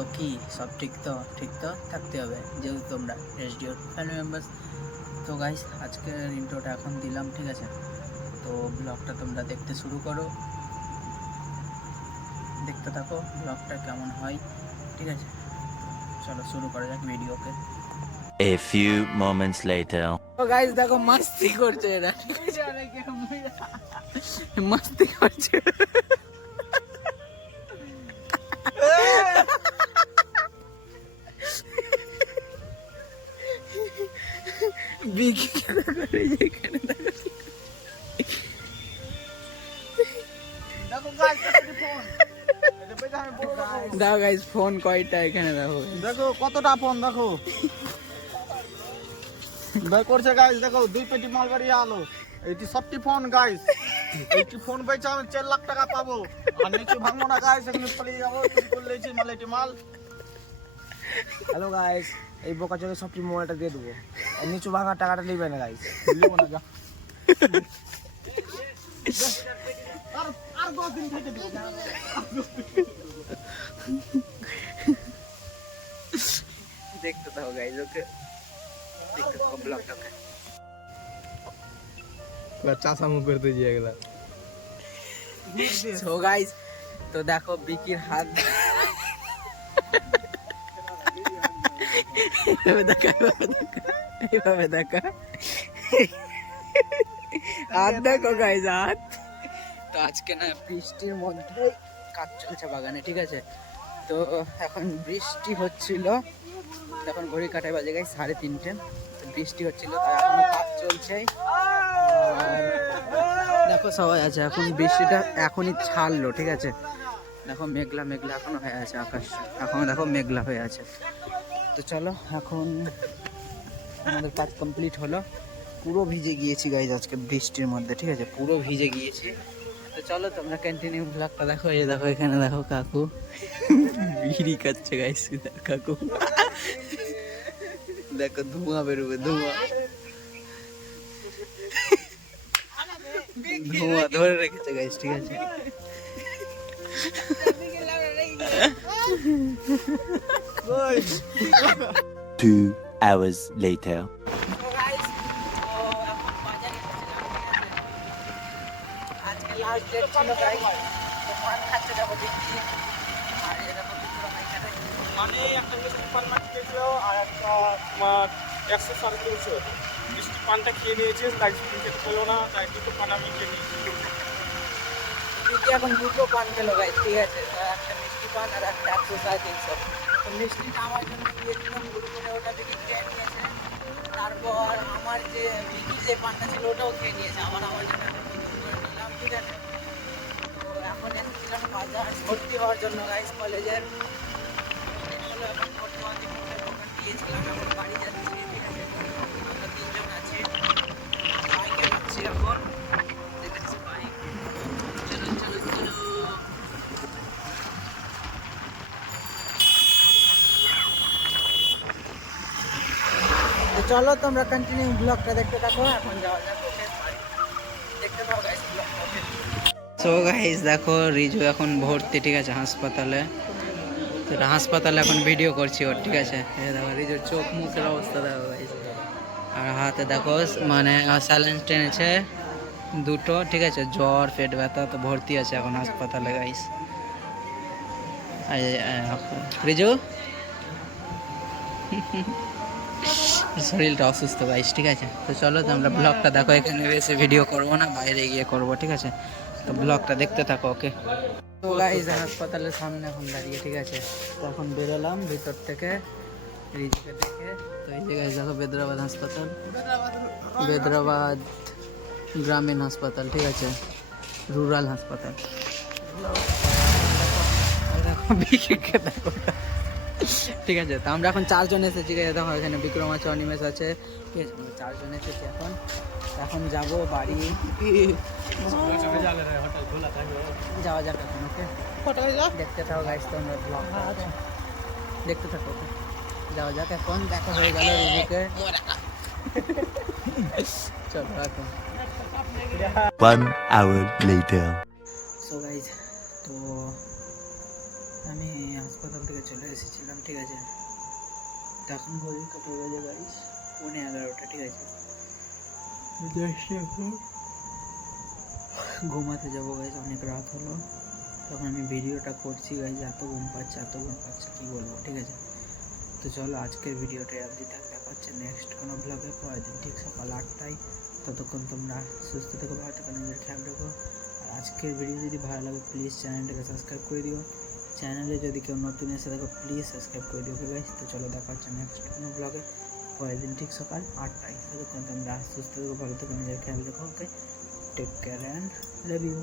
তো কি সব ঠিক তো থাকতে হবে, যেহেতু তোমরা এসডিওর ফ্যামিলি মেম্বার্স। তো গাইস আজকের ইন্ট্রোটা এখন দিলাম, ঠিক আছে? তো ব্লগটা তোমরা দেখতে শুরু করো, দেখতে থাকো ব্লগটা কেমন হয়, ঠিক আছে? চলো শুরু করা যাক ভিডিওকে। A few moments later. তো গাইস দেখো মাস্তি করছে এরা, মাস্তি করছে। বিকি দাও গাইস ফোন কয়টা এখানে দেখো, দেখো কতটা ফোন দেখো বের করছে গাইস। দেখো 2 পেটি মালবাড়ি আলো, এইটি সবটি ফোন গাইস। এইটি ফোন বেচে আমি 4 লাখ টাকা পাবো, আর নিচে ভাঙবো না গাইস, এখানে পালিয়ে যাবো। চুরি করে লেছি মাল, এটি মাল। হ্যালো গাইস, এই বোকা চলে সবটি মোবাইলটা দিয়ে দেবো, আর নিচু ভাঙার টাকাটা নিবে না গাইস, নিবো না যা। আর 2 দিন থেকে দেবো। দেখতে থাকো গাইস, ওকে দেখতে থাকো ব্লগটাকে। চাষা মুখ করে দিয়ে গেলা। সো গাইস তো দেখো বিকির হাত এইভাবে দেখা হাত দেখো গাইস, হাত। তো আজকে না বৃষ্টির মধ্যে কাজ চলছে বাগানে, ঠিক আছে? তো এখন বৃষ্টি হচ্ছিল, তখন ঘড়ি কাটায় বাজে গাইস 3:30। বৃষ্টি হচ্ছিল, তাই এখনো কাজ চলছে। আর দেখো সবাই আছে, এখন বৃষ্টিটা এখনই ছাড়লো, ঠিক আছে? দেখো মেঘলা মেঘলা এখনো হয়ে আছে আকাশ, এখন দেখো মেঘলা হয়ে আছে। তো চলো এখন আমাদের কাজ কমপ্লিট হলো। পুরো ভিজে গিয়েছি গাইজ আজকে বৃষ্টির মধ্যে, ঠিক আছে? পুরো ভিজে গিয়েছি। তো চলো তোমরা কন্টিনিউ ব্লগটা দেখো। এই দেখো এখানে দেখো কাকু বিড়ি খাচ্ছে গাইজ, কাকু দেখো ধোঁয়া বেরোবে, ধোঁয়া ধোঁয়া ধরে রেখেছে গাইজ, ঠিক আছে? 2 hours later. আজকে লাস্ট ডেট ছিল গাইজ, তো পান খাচ্ছে যাবো দেখি। আর এরকম মানে একটা মিষ্টি পান মাখিয়েছিল, আর একটা তোমার 100-350 মিষ্টি পানটা খেয়ে নিয়েছে, তাই খেতে পেলো না, তাই 2টো পান আমি খেয়ে নিয়েছি। বিকি এখন 2টো পান খেলো গাইজ, ঠিক আছে? তো একটা মিষ্টি পান আর একটা 100-350। তো মিষ্টিটা আমার জন্য দিয়েছিলাম, গুড়গুড়ে ওটা বিকি খেয়ে নিয়েছে। তারপর আমার যে বিকির যে পানটা ছিল ওটাও খেয়ে নিয়েছে, আবার আমার জন্য একটা নতুন করে নিলাম, ঠিক আছে? তো এখন এসেছিলাম বাজার ভর্তি হওয়ার জন্য গাইজ কলেজের। চলো এখন বর্তমানে দোকান দিয়েছিলাম, এখন বাড়ি যাচ্ছি, ঠিক আছে? আমরা 3জন আছি, বাইকে যাচ্ছি এখন। দেখেছি বাইক, চলো চলো চলো। তো চলো তোমরা কন্টিনিউ ব্লগটা দেখতে থাকো, এখন যাওয়া যাক ওকে বাড়ি। দেখতে পাও গাইস ব্লগটা, ওকে? সো গাইস দেখো রিজু এখন ভর্তি, ঠিক আছে, হাসপাতালে। তো হাসপাতালে এখন ভিডিও করছি ওর, ঠিক আছে? এই দেখো রিজুর চোখ মুখের অবস্থা দেখো গাইস। আর হাতে দেখো মানে স্যালাইন টেনেছে 2টো, ঠিক আছে? জ্বর পেট ব্যথা, তো ভর্তি আছে এখন হাসপাতালে গাইস। রিজু শরীরটা অসুস্থ গাইস, ঠিক আছে? তো চলো তোমরা ব্লগটা দেখো, এখানে এসে ভিডিও করবো না, বাইরে গিয়ে করবো, ঠিক আছে? তো ব্লগটা দেখতে থাকো, ওকে? তো গাইস হাসপাতালের সামনে এখন দাঁড়িয়ে, ঠিক আছে? তো এখন বেরোলাম ভিতর থেকে রিজুকে দেখে। তো এই যে গাইস দেখো বেদরাবাদ হাসপাতাল, বেদরাবাদ গ্রামীণ হাসপাতাল, ঠিক আছে? রুরাল হাসপাতাল। দেখো বিকিকে দেখো, ঠিক আছে? তো আমরা এখন 4জন এসেছি, ঠিক আছে? দেখো এখানে বিক্রম আছে, অনিমেষ আছে, ঠিক আছে? আমরা 4জন এসেছি এখন। এখন যাবো বাড়ি, যাওয়া যাক এখন, ওকে? দেখতে থাকো গাইস তোমরা ব্লগটা, দেখতে থাকো, ওকে? যাওয়া যাক এখন, দেখা হয়ে গেল রিজুকে। চলো এখন 1 hour later. সো গাইজ তো আমি হাসপাতাল থেকে চলে এসেছিলাম, ঠিক আছে। তো এখন ঘড়ি কাটা বাজে গাইস 11:30, ঠিক আছে। ঘুমাতে যাবো গাইস, অনেক রাত হলো। তখন আমি ভিডিওটা করছি গাইস, এত ঘুম পাচ্ছে কী বলবো, ঠিক আছে। তো চলো আজকের ভিডিওটা অবধি থাক, দেখা হচ্ছে নেক্সট কোনো ব্লগে পরের দিন ঠিক সকাল 8টায়। ততক্ষণ তোমরা সুস্থ থেকো, ভালো থেকো, নিজের খেয়াল রেখো। আর আজকের ভিডিও যদি ভালো লাগে প্লিজ চ্যানেলটাকে সাবস্ক্রাইব করে দিও। চ্যানেলে যদি কেউ নতুন এসে দেখো প্লিজ সাবস্ক্রাইব করে দিও গাইস। তো চলো দেখা হচ্ছে নেক্সট কোনো ব্লগে পরের দিন ঠিক সকাল 8টায়। ততক্ষণ তোমরা সুস্থ থেকো, ভালো থেকো, নিজের খেয়াল রেখো। Okay, take care and love you.